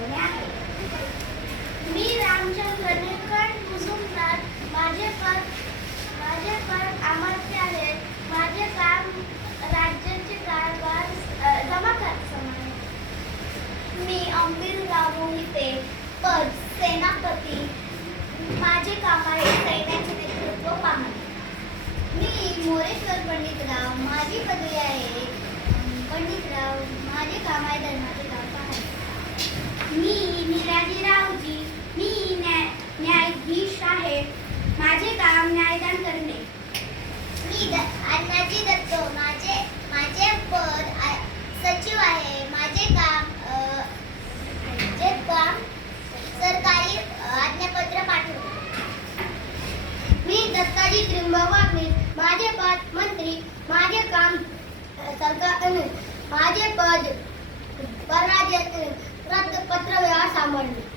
वाचले आहे मी रामचंद्र नीलकंठ मुजुमदार माझे पद माझे पद आमचे आहे. माझे काम राज्याचे कारभार जमाखत समान मी अंबिरराव मोहिते पद सेनापती. माझे काम आहे सैन्याचे नेतृत्व पाहणे. मी मोरेश्वर पंडितराव माझी पदवी आहे माझे काम न्यायदान करणे. मी द- अण्णाजी दत्तो माझे माझे पद सचिव आहे. माझे काम जे काम सरकारी आज्ञापत्र पाठवणे मी दत्ताजी त्रिंबक वागणे माझे पद मंत्री माझे काम सरकार माझे पद परराज्य राज्यातील पत्र व्यवहार सांभाळणे